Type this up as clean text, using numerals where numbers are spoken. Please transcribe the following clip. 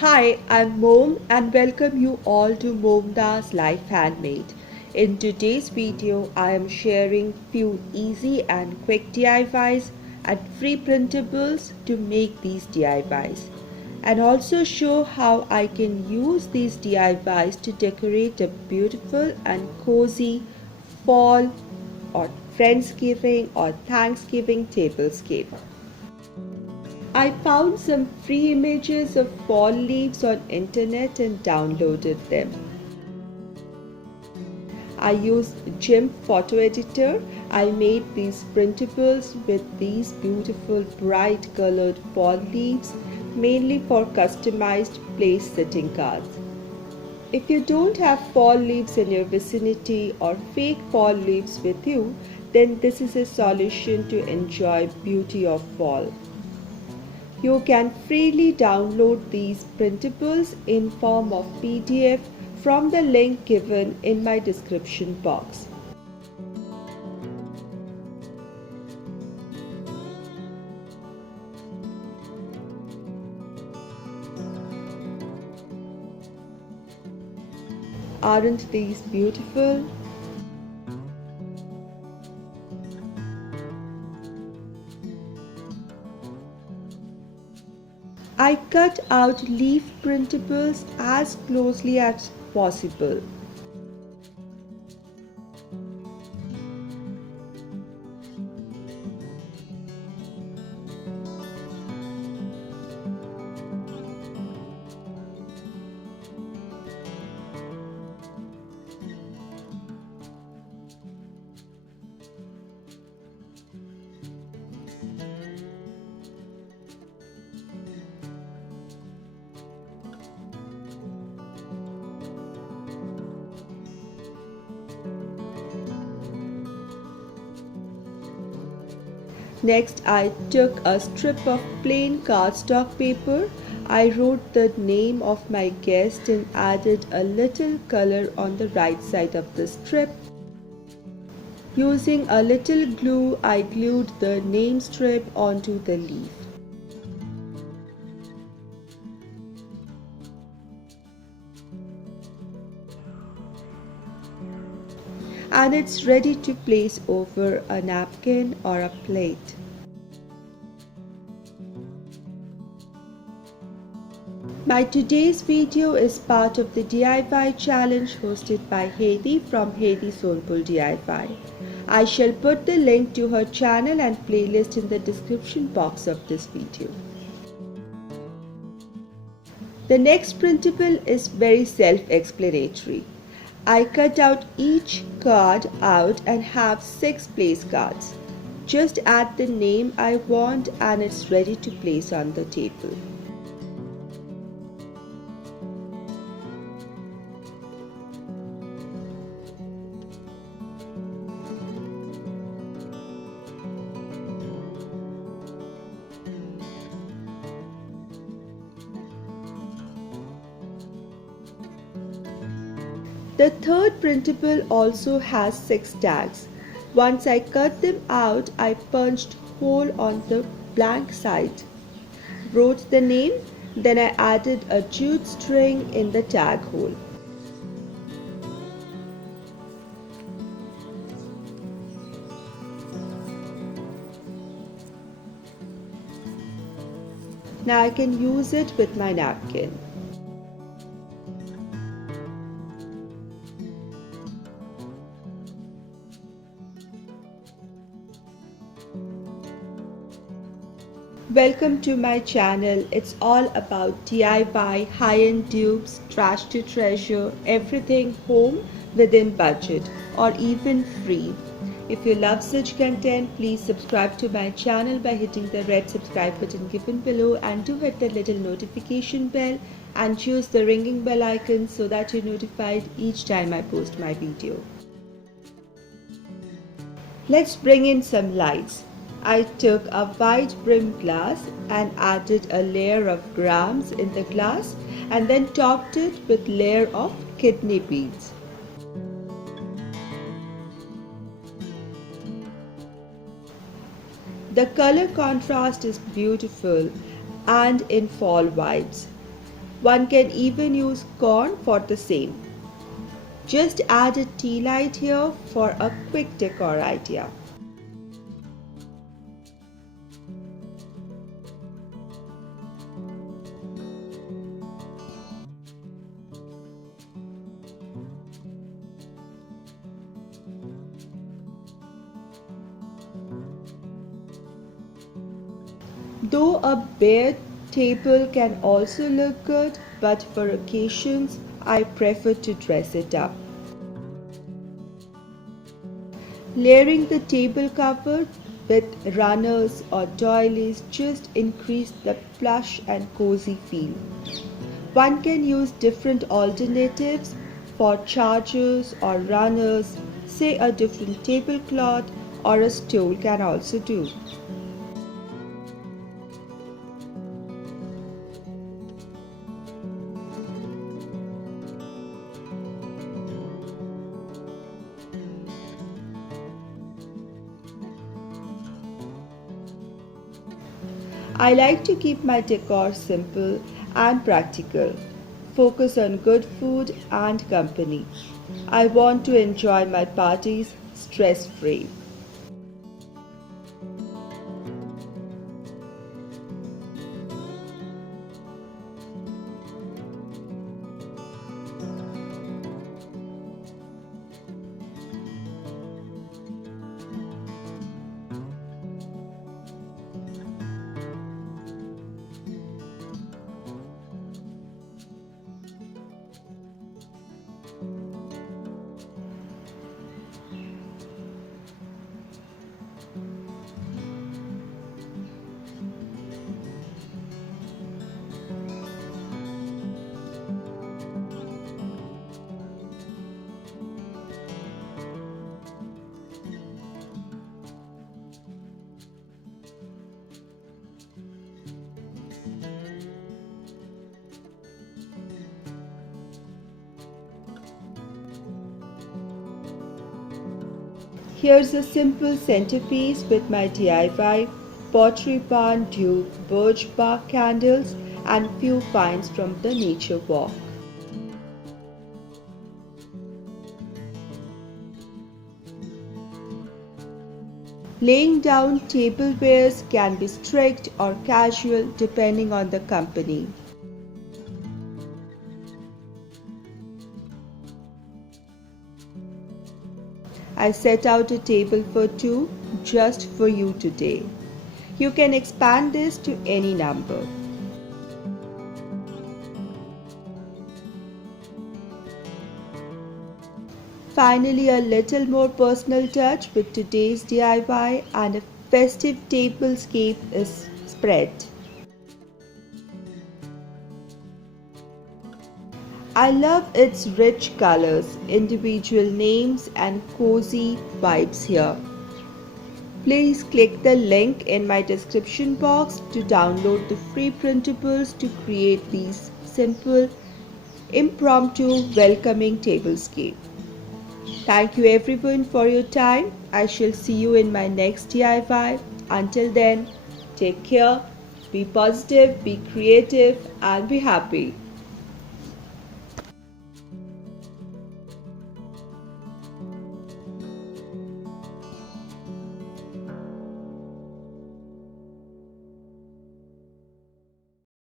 Hi, I'm Mom and welcome you all to MomDas Life Handmade. In today's video, I am sharing few easy and quick DIYs and free printables to make these DIYs and also show how I can use these DIYs to decorate a beautiful and cozy fall or Friendsgiving or Thanksgiving tablescape. I found some free images of fall leaves on internet and downloaded them. I used GIMP photo editor. I made these printables with these beautiful bright colored fall leaves mainly for customized place sitting cards. If you don't have fall leaves in your vicinity or fake fall leaves with you, then this is a solution to enjoy beauty of fall. You can freely download these printables in form of PDF from the link given in my description box. Aren't these beautiful? I cut out leaf printables as closely as possible. Next, I took a strip of plain cardstock paper. I wrote the name of my guest and added a little color on the right side of the strip. Using a little glue, I glued the name strip onto the leaf. And it's ready to place over a napkin or a plate. My today's video is part of the DIY challenge hosted by Heidi from Heidi Soulful DIY. I shall put the link to her channel and playlist in the description box of this video. The next printable is very self-explanatory. I cut out each card out and have 6 place cards. Just add the name I want and it's ready to place on the table. The third printable also has 6 tags. Once I cut them out, I punched hole on the blank side, wrote the name, then I added a jute string in the tag hole. Now I can use it with my napkin. Welcome to my channel. It's all about DIY, high-end dupes, trash to treasure, everything home within budget or even free. If you love such content, please subscribe to my channel by hitting the red subscribe button given below and do hit the little notification bell and choose the ringing bell icon so that you're notified each time I post my video. Let's bring in some lights. I took a wide brim glass and added a layer of grams in the glass and then topped it with layer of kidney beans. The color contrast is beautiful and in fall vibes. One can even use corn for the same. Just add a tea light here for a quick decor idea. Though a bare table can also look good, but for occasions I prefer to dress it up. Layering the table cover with runners or doilies just increase the plush and cozy feel. One can use different alternatives for chargers or runners, say a different tablecloth or a stool can also do. I like to keep my decor simple and practical. Focus on good food and company. I want to enjoy my parties stress free. Here's a simple centerpiece with my DIY pottery barn dupe birch bark candles and few finds from the nature walk. Laying down tablewares can be strict or casual depending on the company. I set out a table for two just for you today. You can expand this to any number. Finally, a little more personal touch with today's DIY and a festive tablescape is spread. I love its rich colors, individual names and cozy vibes here. Please click the link in my description box to download the free printables to create these simple, impromptu, welcoming tablescape. Thank you everyone for your time. I shall see you in my next DIY. Until then, take care, be positive, be creative and be happy.